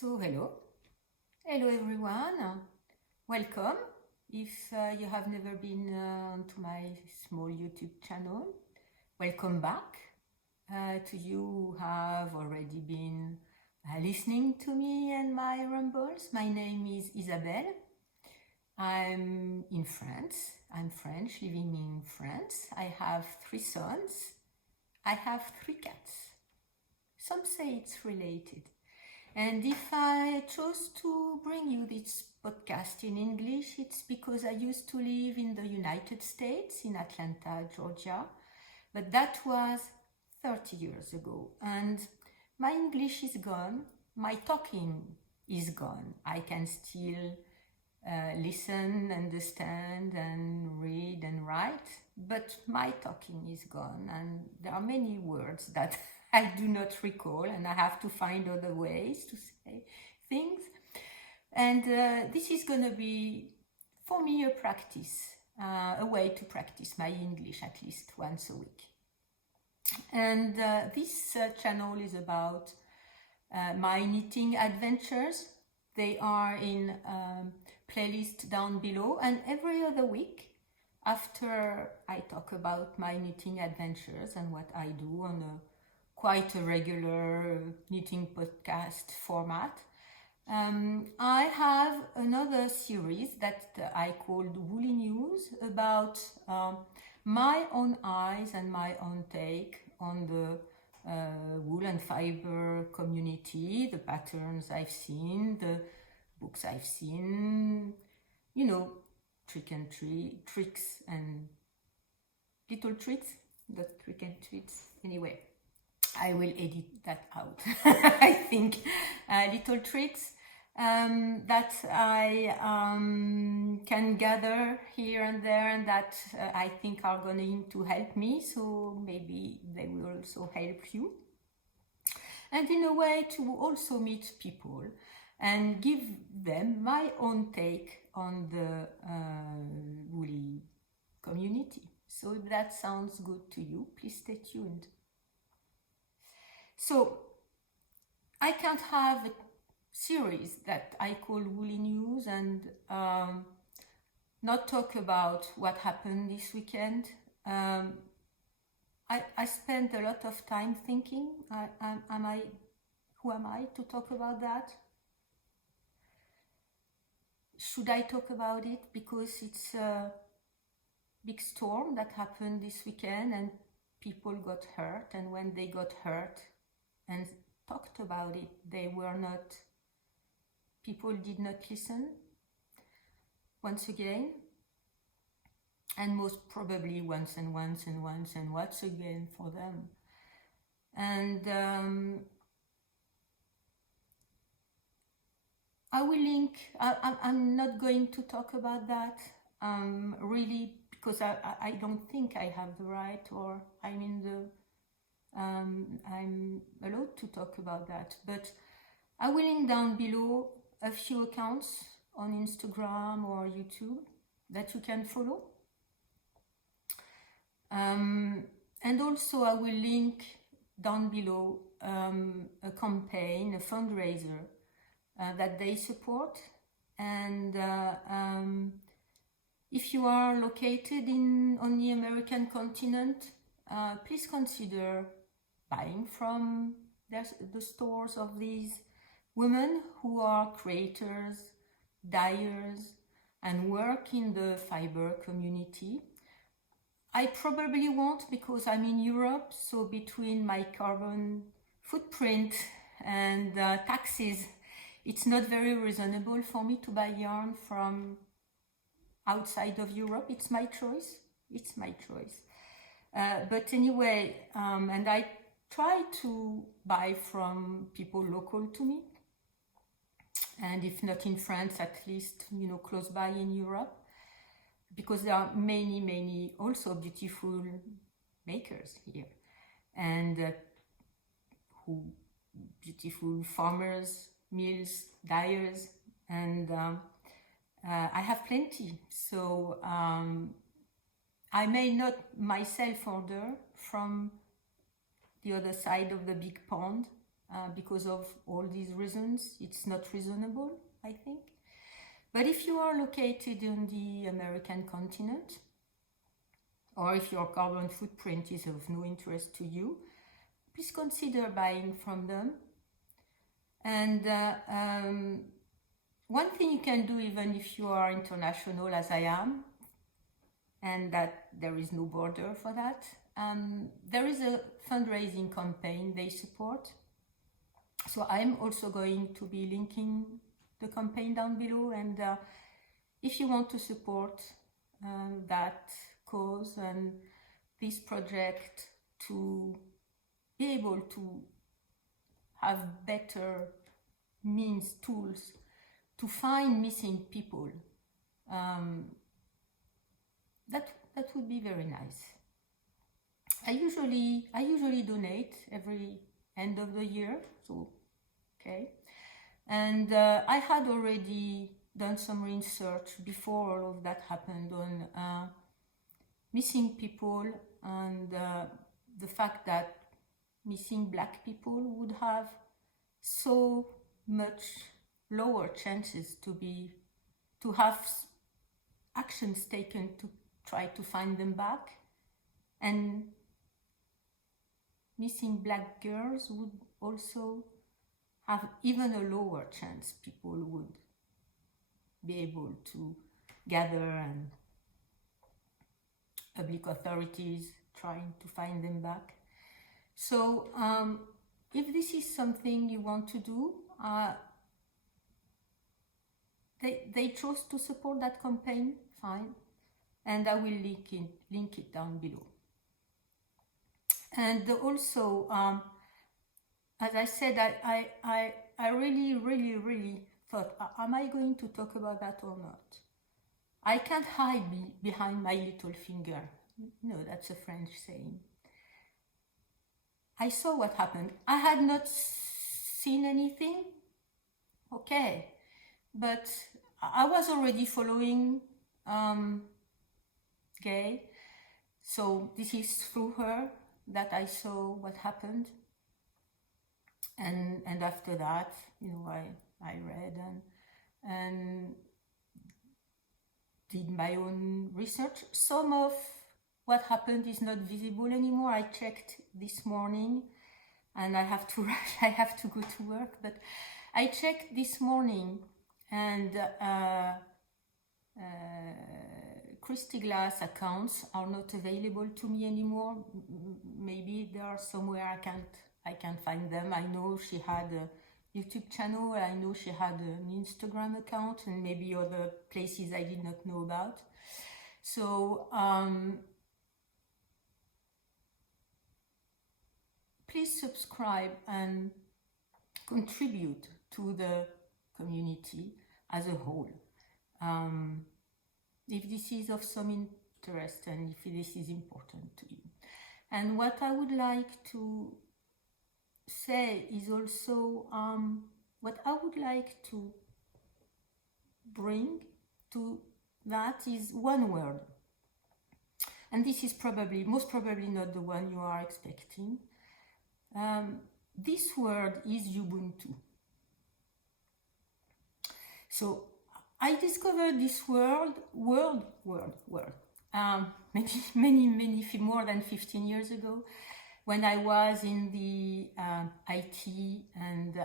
Hello everyone, welcome. If you have never been to my small YouTube channel, welcome back. To you who have already been listening to me and my rambles, my name is Isabelle. I'm in France. I'm French, living in France. I have 3 sons. I have 3 cats. Some say it's related. And if I chose to bring you this podcast in English, it's because I used to live in the United States, in Atlanta, Georgia, but that was 30 years ago. And my English is gone, my talking is gone. I can still listen, understand, and read and write, but my talking is gone, and there are many words that I do not recall, and I have to find other ways to say things. And this is going to be, for me, a practice, a way to practice my English at least once a week. And this channel is about my knitting adventures. They are in playlist down below, and every other week, after I talk about my knitting adventures and what I do on quite a regular knitting podcast format, I have another series that I called Woolly News about my own eyes and my own take on the wool and fiber community, the patterns I've seen, the books I've seen, you know, tricks and little treats, not trick and treats. Anyway, I will edit that out. I think little tricks that I can gather here and there, and that I think are going to help me, so maybe they will also help you. And in a way to also meet people and give them my own take on the woolly community. So if that sounds good to you, please stay tuned. So I can't have a series that I call Woolly News and not talk about what happened this weekend. I spent a lot of time thinking, who am I to talk about that? Should I talk about it? Because it's a big storm that happened this weekend and people got hurt, and when they got hurt and talked about it, people did not listen once again, and most probably once again for them. And I will link, I'm not going to talk about that really, because I don't think I have the right, or I'm allowed to talk about that. But I will link down below a few accounts on Instagram or YouTube that you can follow. And also I will link down below a campaign, a fundraiser that they support. And if you are located on the American continent, please consider buying from the stores of these women who are creators, dyers, and work in the fiber community. I probably won't, because I'm in Europe, so between my carbon footprint and taxes, it's not very reasonable for me to buy yarn from outside of Europe. It's my choice. But anyway, and I try to buy from people local to me, and if not in France, at least, you know, close by in Europe, because there are many also beautiful makers here, and beautiful farmers, mills, dyers, and I have plenty. So I may not myself order from the other side of the big pond, because of all these reasons. It's not reasonable, I think. But if you are located in the American continent, or if your carbon footprint is of no interest to you, please consider buying from them. And one thing you can do, even if you are international as I am, and that there is no border for that, there is a fundraising campaign they support. So I'm also going to be linking the campaign down below, and if you want to support that cause and this project to be able to have better means, tools to find missing people, that would be very nice. I usually donate every end of the year, so okay. And I had already done some research before all of that happened on missing people, and the fact that missing Black people would have so much lower chances to have actions taken to try to find them back, and missing Black girls would also have even a lower chance people would be able to gather, and public authorities trying to find them back. So if this is something you want to do, they chose to support that campaign, fine, and I will link it down below. And also, as I said, I really thought, am I going to talk about that or not? I can't hide behind my little finger. No, that's a French saying. I saw what happened. I had not seen anything, okay, but I was already following Gay, so this is through her that I saw what happened, and after that, you know, I read and did my own research. Some of what happened is not visible anymore. I checked this morning, and I have to rush. I have to go to work, but I checked this morning, and Christy Glass accounts are not available to me anymore. Maybe they are somewhere I can't find them. I know she had a YouTube channel. I know she had an Instagram account, and maybe other places I did not know about. So please subscribe and contribute to the community as a whole. If this is of some interest and if this is important to you. And what I would like to say is also what I would like to bring to that is one word. And this is most probably not the one you are expecting. This word is Ubuntu. So I discovered this word many more than 15 years ago, when I was in the IT and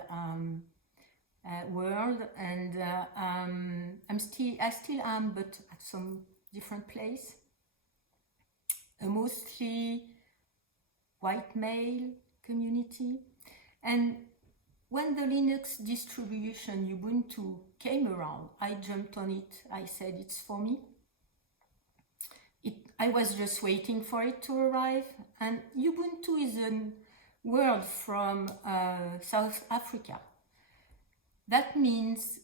world, and I still am, but at some different place. A mostly white male community, and when the Linux distribution Ubuntu came around, I jumped on it. I said, it's for me. I was just waiting for it to arrive. And Ubuntu is a word from South Africa. That means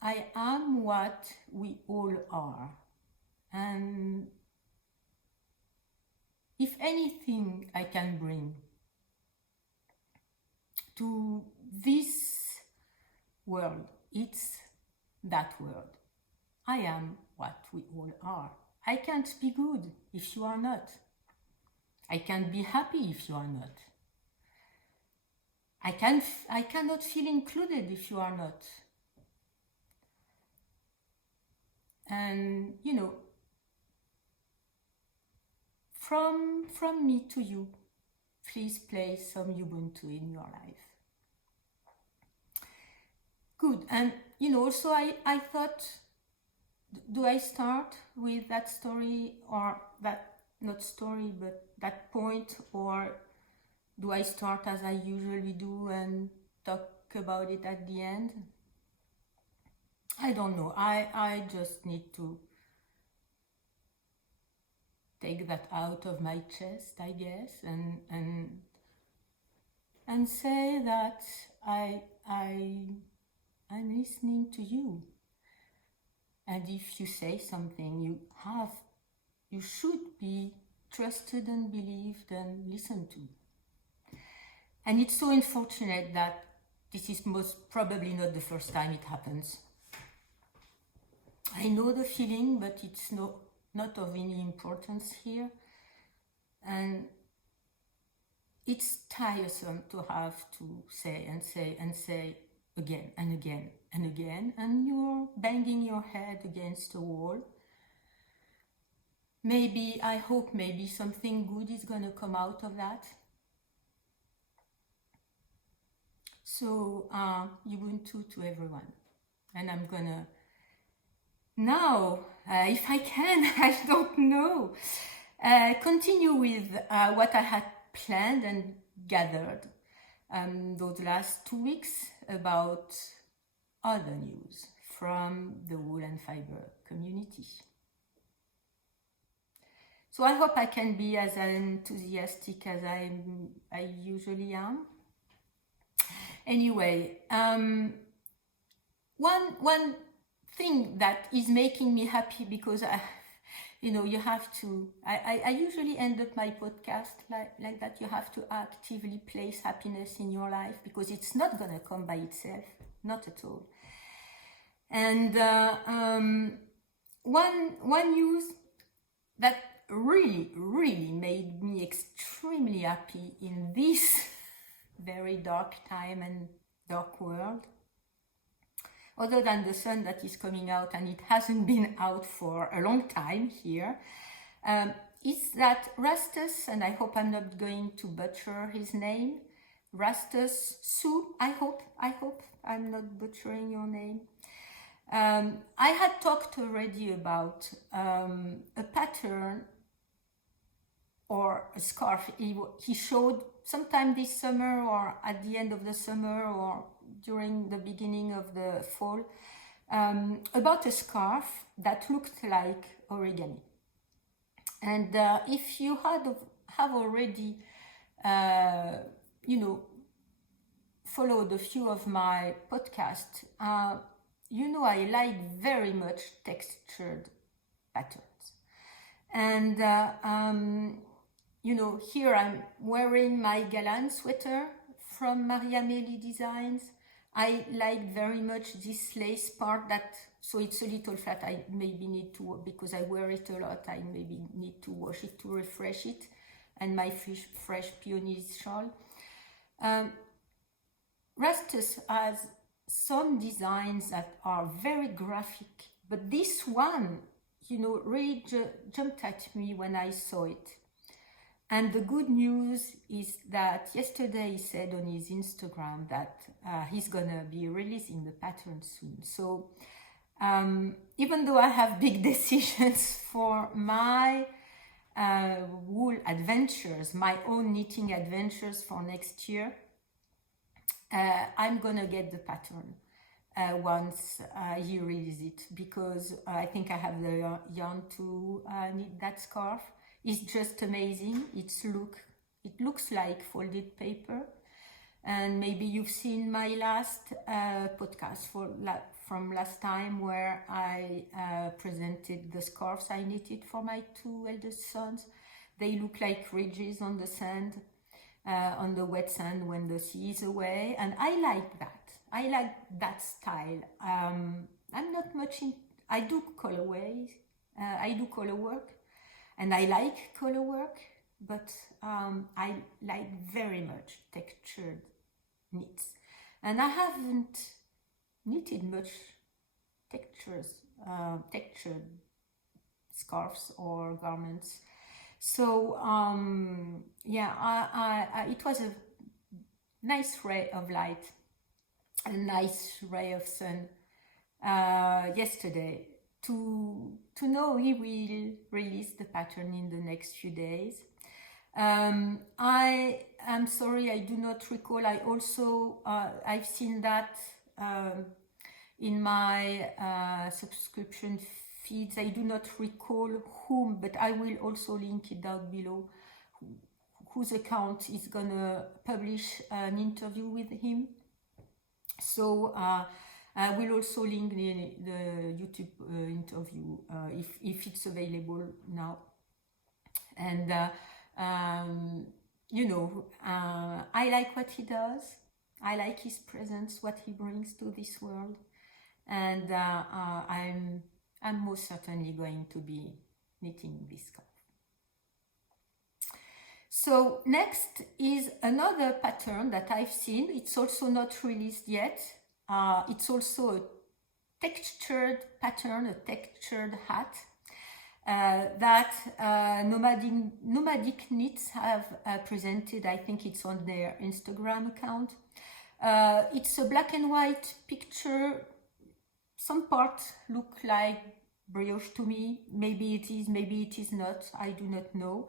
I am what we all are. And if anything I can bring to this world, it's that word. I am what we all are. I can't be good if you are not. I can't be happy if you are not. I cannot feel included if you are not. And you know, from me to you, please place some Ubuntu in your life. Good. And you know, also I thought, do I start with that story, or that, not story, but that point, or do I start as I usually do and talk about it at the end? I don't know. I just need to take that out of my chest, I guess, and say that I'm listening to you. And if you say something, you should be trusted and believed and listened to. And it's so unfortunate that this is most probably not the first time it happens. I know the feeling, but it's not of any importance here. And it's tiresome to have to say and say and say again and again and again, and you're banging your head against a wall. Maybe, I hope maybe something good is going to come out of that. So, Ubuntu to everyone. And I'm gonna, now, if I can, I don't know, continue with what I had planned and gathered those last 2 weeks about other news from the wool and fiber community. So I hope I can be as enthusiastic as I usually am. Anyway, one thing that is making me happy, because you have to, I usually end up my podcast like that. You have to actively place happiness in your life, because it's not going to come by itself, not at all. And one news that really made me extremely happy in this very dark time and dark world, other than the sun that is coming out, and it hasn't been out for a long time here, is that Rastus, and I hope I'm not going to butcher his name, Rastus Sue, I hope I'm not butchering your name. I had talked already about a pattern or a scarf he showed sometime this summer, or at the end of the summer, or during the beginning of the fall, about a scarf that looked like origami. And if you have already followed a few of my podcasts, I like very much textured patterns. And here I'm wearing my Galan sweater from Maria Meli Designs. I like very much this lace part, so it's a little flat. I maybe need to, because I wear it a lot, I maybe need to wash it to refresh it. And my fresh peonies shawl. Rastus has some designs that are very graphic, but this one, really jumped at me when I saw it. And the good news is that yesterday he said on his Instagram that he's gonna be releasing the pattern soon. So even though I have big decisions for my wool adventures, my own knitting adventures for next year, I'm gonna get the pattern once he releases it, because I think I have the yarn to knit that scarf. It's just amazing. It looks like folded paper, and maybe you've seen my last podcast from last time, where I presented the scarves I knitted for my 2 eldest sons. They look like ridges on the sand, on the wet sand when the sea is away, and I like that. I like that style. I'm not much in. I do colorways. I do color work. And I like color work, but I like very much textured knits. And I haven't knitted much textured scarves or garments. So yeah, it was a nice ray of light, a nice ray of sun yesterday to know he will release the pattern in the next few days. I am sorry, I do not recall. I also I've seen that in my subscription feeds. I do not recall whom, but I will also link it down below, whose account is gonna publish an interview with him. So I will also link the YouTube interview if it's available now. And you know, I like what he does. I like his presence, what he brings to this world, and I'm most certainly going to be knitting this scarf. So next is another pattern that I've seen. It's also not released yet. It's also a textured pattern, a textured hat that Nomadic Knits have presented. I think it's on their Instagram account. It's a black and white picture. Some parts look like brioche to me. Maybe it is, maybe it is not. I do not know.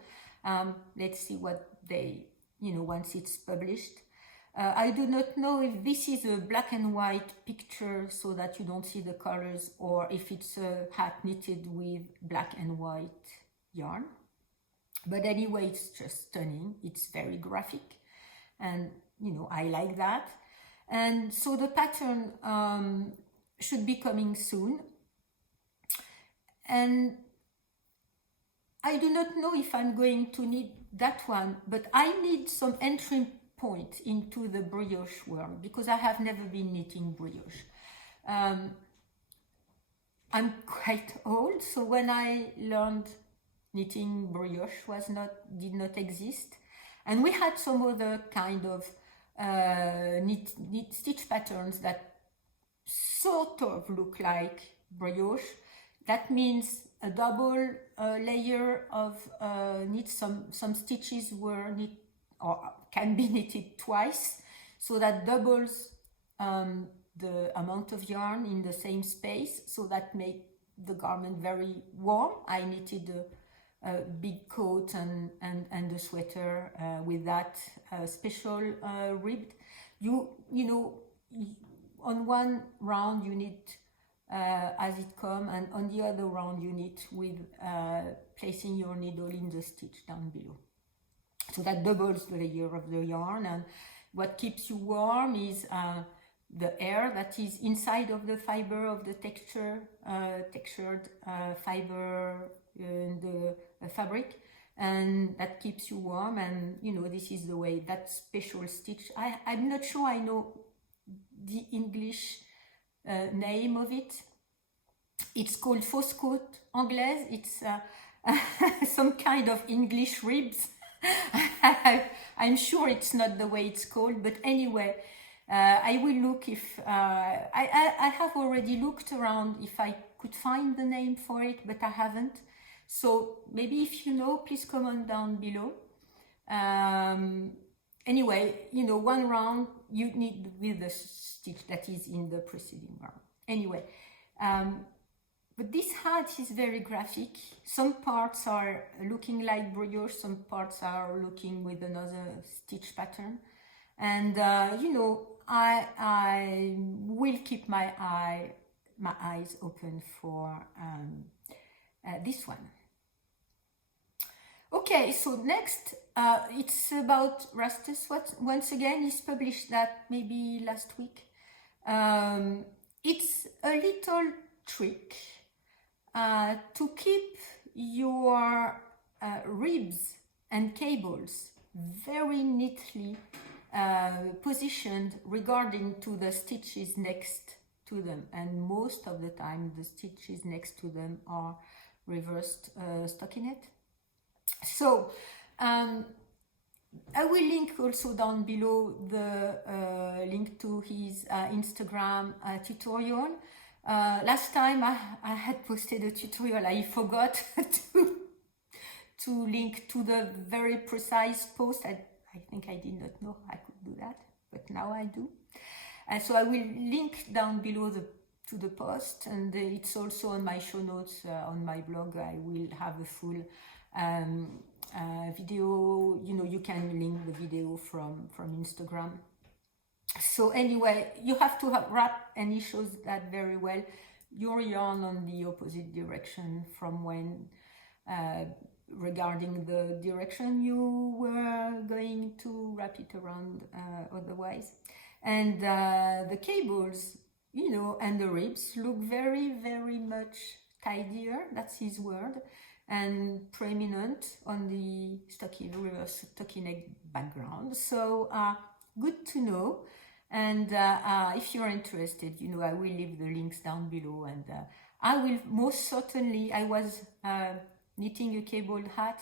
Let's see what they, you know, once it's published. I do not know if this is a black and white picture so that you don't see the colors, or if it's a hat knitted with black and white yarn. But anyway, it's just stunning. It's very graphic, and you know, I like that. And so the pattern should be coming soon. And I do not know if I'm going to need that one, but I need some entry point into the brioche world because I have never been knitting brioche. I'm quite old, so when I learned knitting brioche did not exist, and we had some other kind of knit stitch patterns that sort of look like brioche. That means a double layer of knit. Some stitches were knit or can be knitted twice, so that doubles the amount of yarn in the same space, so that make the garment very warm. I knitted a big coat and a sweater with that special ribbed. You know, on one round you knit as it comes, and on the other round you knit with placing your needle in the stitch down below. So that doubles the layer of the yarn, and what keeps you warm is the air that is inside of the fiber of the textured fiber in the fabric, and that keeps you warm. And you know, this is the way that special stitch. I'm not sure I know the English name of it. It's called fausse côte anglaise. It's some kind of English ribs. I'm sure it's not the way it's called, but anyway, I will look if I have already looked around if I could find the name for it, but I haven't. So maybe if you know, please comment down below. Anyway, you know, one round you need with the stitch that is in the preceding round. Anyway, but this hat is very graphic. Some parts are looking like brioche, some parts are looking with another stitch pattern. And you know, I will keep my eyes open for this one. Okay, so next it's about Rastus. Once again, he's published that maybe last week. It's a little trick to keep your ribs and cables very neatly positioned regarding to the stitches next to them, and most of the time the stitches next to them are reversed stockinette. So I will link also down below the link to his Instagram tutorial. Last time I had posted a tutorial, I forgot to link to the very precise post. I think I did not know I could do that, but now I do. So I will link down below to the post, and it's also on my show notes on my blog. I will have a full video. You can link the video from Instagram. So anyway, you have to wrap, and he shows that very well, your yarn on the opposite direction from when regarding the direction you were going to wrap it around otherwise. And the cables, and the ribs look very, very much tidier, that's his word, and prominent on the reverse stockinette background. So good to know. And if you're interested, I will leave the links down below, and I will most certainly, I was knitting a cabled hat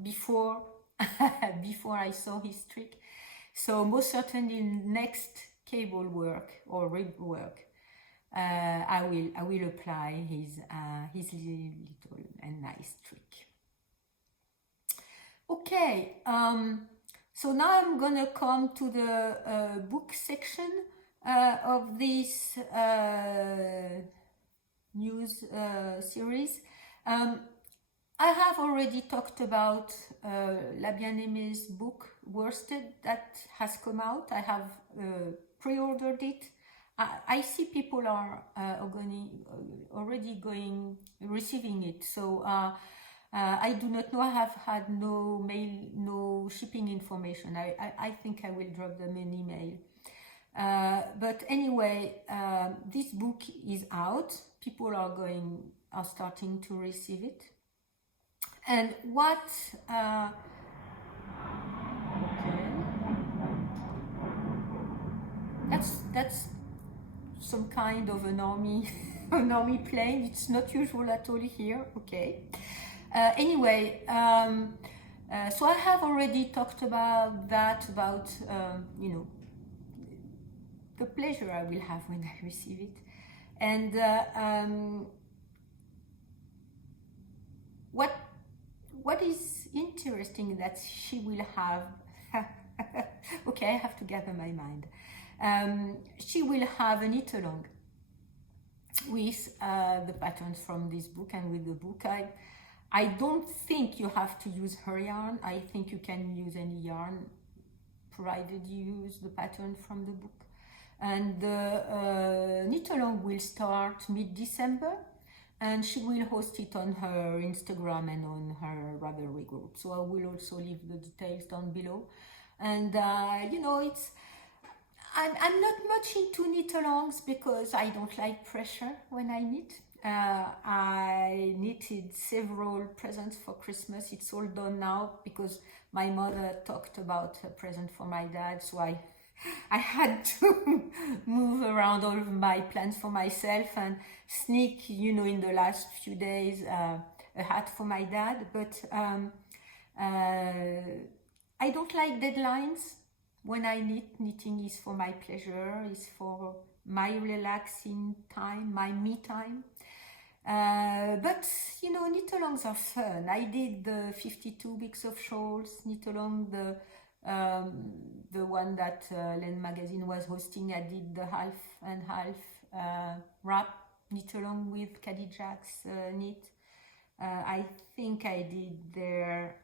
before I saw his trick. So most certainly next cable work or rib work, I will apply his little and nice trick. Okay, so now I'm gonna come to the book section of this news series. I have already talked about La Bien-Aimée's book, Worsted, that has come out. I have pre-ordered it. I see people are already receiving it. So I do not know. I have had no mail, no shipping information. I think I will drop them an email. But anyway, this book is out. People are starting to receive it. And what, okay, that's some kind of an army plane. It's not usual at all here, okay. Anyway, so I have already talked about that, about, the pleasure I will have when I receive it. And what is interesting that she will have, okay, I have to gather my mind. She will have a knit along with the patterns from this book, and with the book. I don't think you have to use her yarn. I think you can use any yarn, provided you use the pattern from the book. And the knit along will start mid-December. And she will host it on her Instagram and on her Ravelry group. So I will also leave the details down below. And it's I'm not much into knit-alongs because I don't like pressure when I knit. I knitted several presents for Christmas. It's all done now because my mother talked about a present for my dad, so I had to move around all of my plans for myself and sneak, in the last few days, a hat for my dad. But I don't like deadlines when I knit. Knitting is for my pleasure, is for my relaxing time, my me time. But knit-alongs are fun. I did the 52 weeks of shawls knit-along, the one that Len Magazine was hosting. I did the half and half wrap knit-along with Caddy Jack's knit. I think I did their,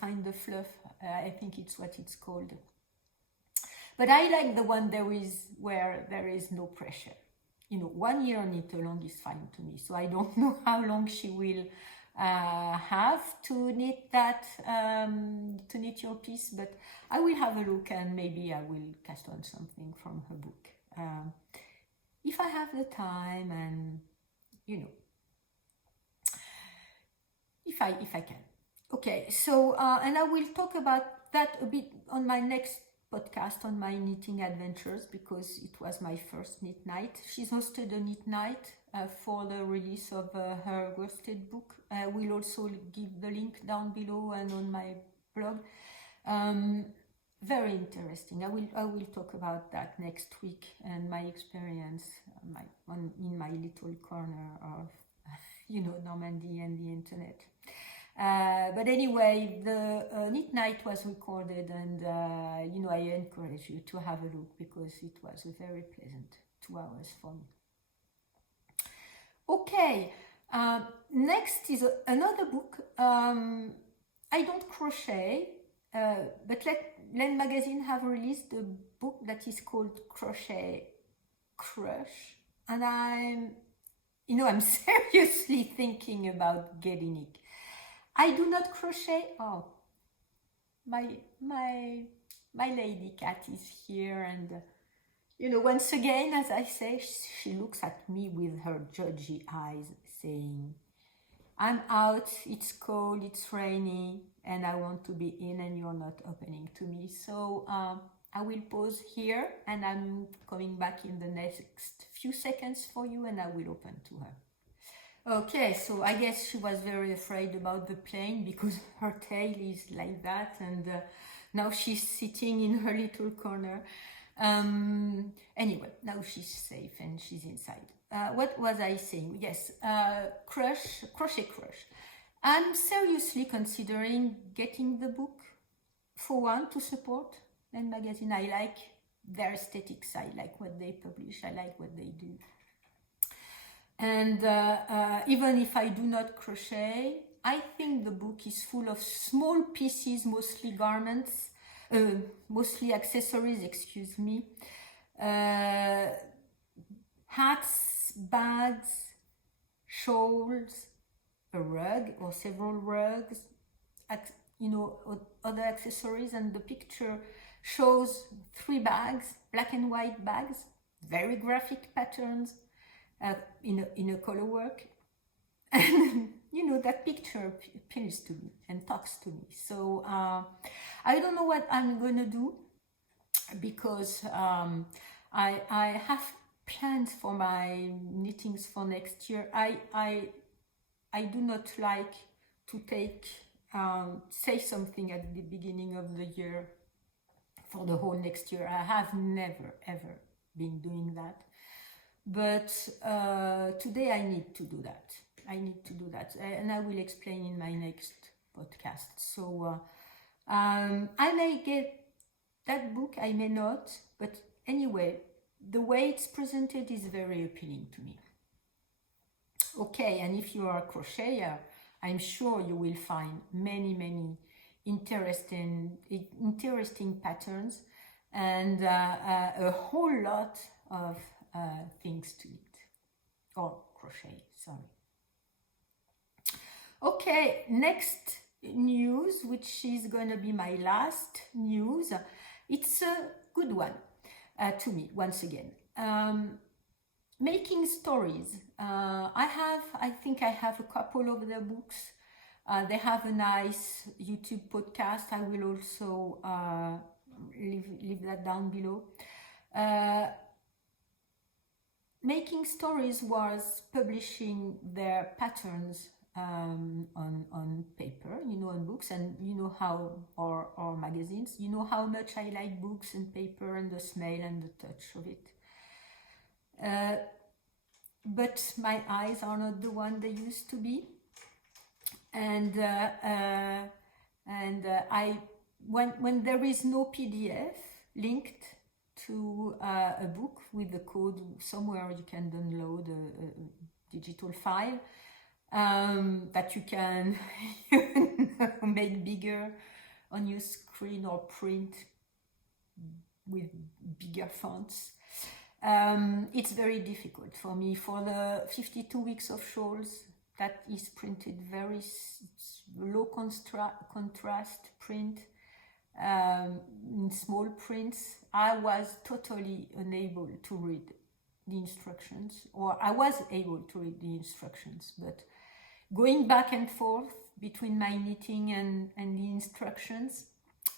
Find the Fluff. I think it's what it's called. But I like the one where there is no pressure. 1 year knit-along is fine to me. So I don't know how long she will have to knit that, to knit your piece, but I will have a look and maybe I will cast on something from her book. If I have the time and, if I can. Okay, so, and I will talk about that a bit on my next podcast on my knitting adventures, because it was my first knit night. She's hosted a knit night for the release of her worsted book. I will also give the link down below and on my blog. Very interesting. I will talk about that next week and my experience in my little corner of Normandy and the internet. But anyway, the Knit Night was recorded, and I encourage you to have a look because it was a very pleasant 2 hours for me. Okay, next is another book. I don't crochet, but Len Magazine have released a book that is called Crochet Crush, and I'm seriously thinking about getting it. I do not crochet. Oh, my lady cat is here, and once again, as I say, she looks at me with her judgy eyes, saying, "I'm out, it's cold, it's rainy, and I want to be in, and you're not opening to me." So I will pause here, and I'm coming back in the next few seconds for you, and I will open to her. Okay, so I guess she was very afraid about the plane because her tail is like that, and now she's sitting in her little corner. Anyway, now she's safe and she's inside. What was I saying? Yes, Crochet Crush. I'm seriously considering getting the book, for one, to support Len Magazine. I like their aesthetics, I like what they publish, I like what they do. And even if I do not crochet, I think the book is full of small pieces, mostly garments, mostly accessories, excuse me, hats, bags, shawls, a rug or several rugs, other accessories. And the picture shows 3 bags, black and white bags, very graphic patterns, in a color work, and that picture appeals to me and talks to me. So I don't know what I'm gonna do, because I have plans for my knittings for next year. I do not like to say something at the beginning of the year for the whole next year. I have never ever been doing that. But today I need to do that. And I will explain in my next podcast. So I may get that book, I may not, but anyway, the way it's presented is very appealing to me. Okay, and if you are a crocheter, I'm sure you will find many interesting patterns and a whole lot of things to it, or crochet, sorry. Okay, next news, which is going to be my last news. It's a good one to me, once again. Making stories. I think I have a couple of their books. They have a nice YouTube podcast. I will also leave that down below. Making Stories was publishing their patterns on paper, on books, and how, or magazines, how much I like books and paper and the smell and the touch of it. But my eyes are not the one they used to be, and when there is no PDF linked to a book with the code somewhere, you can download a digital file that you can make bigger on your screen or print with bigger fonts. It's very difficult for me. For the 52 weeks of shawls, that is printed very low contrast print, in small prints. I was totally unable to read the instructions, or I was able to read the instructions, but going back and forth between my knitting and the instructions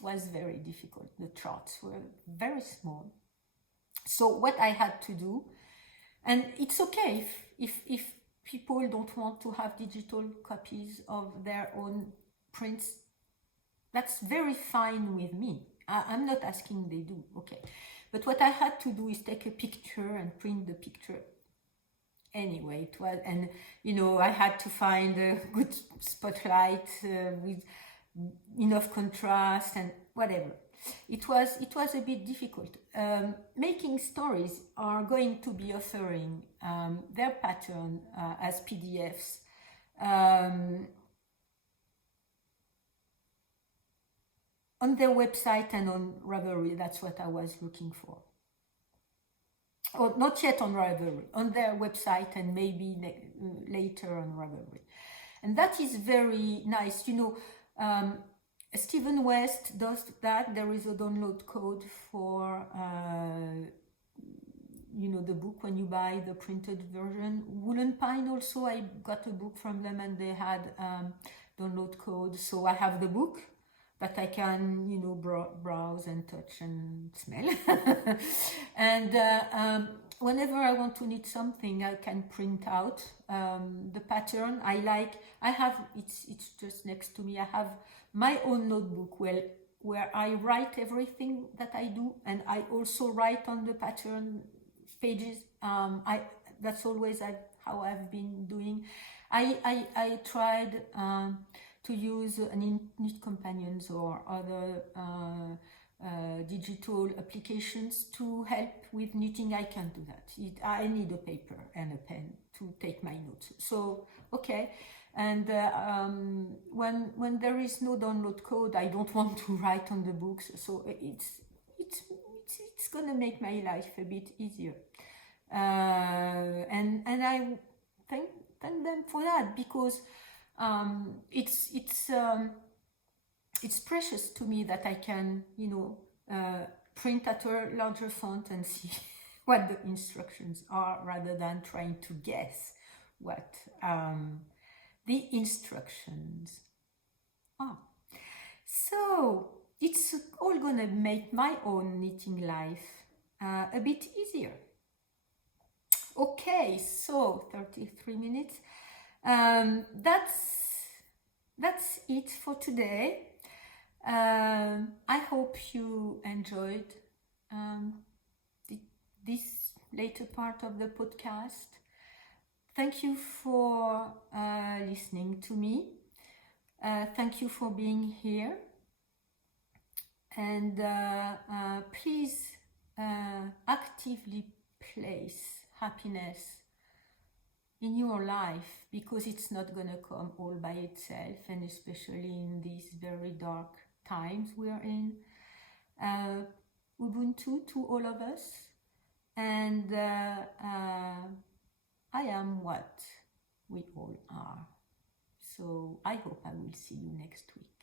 was very difficult. The charts were very small. So what I had to do, and it's okay if people don't want to have digital copies of their own prints, That's very fine with me. I'm not asking they do, okay. But what I had to do is take a picture and print the picture. Anyway, it was, and you know, I had to find a good spotlight with enough contrast and whatever. It was a bit difficult. Making Stories are going to be offering their pattern as PDFs. On their website and on Ravelry. That's what I was looking for. Or not yet on Ravelry, on their website and maybe later on Ravelry. And that is very nice. You know, Stephen West does that. There is a download code for, you know, the book when you buy the printed version. Woolen Pine also, I got a book from them and they had download code. So I have the book that I can, you know, browse and touch and smell. And whenever I want to knit something, I can print out the pattern. I have, it's just next to me. I have my own notebook where I write everything that I do, and I also write on the pattern pages. That's always how I've been doing. I tried to use Knit Companions or other digital applications to help with knitting. I can't do that. I need a paper and a pen to take my notes. So, okay. And when there is no download code, I don't want to write on the books. So it's gonna make my life a bit easier. And I thank them for that, because it's precious to me that I can, you know, print at a larger font and see what the instructions are, rather than trying to guess what the instructions are. So it's all gonna make my own knitting life a bit easier. Okay, so 33 minutes. That's it for today. I hope you enjoyed this later part of the podcast. Thank you for listening to me. Thank you for being here. And please actively place happiness in your life, because it's not gonna come all by itself, and especially in these very dark times we are in. Ubuntu to all of us, and I am what we all are. So I hope I will see you next week.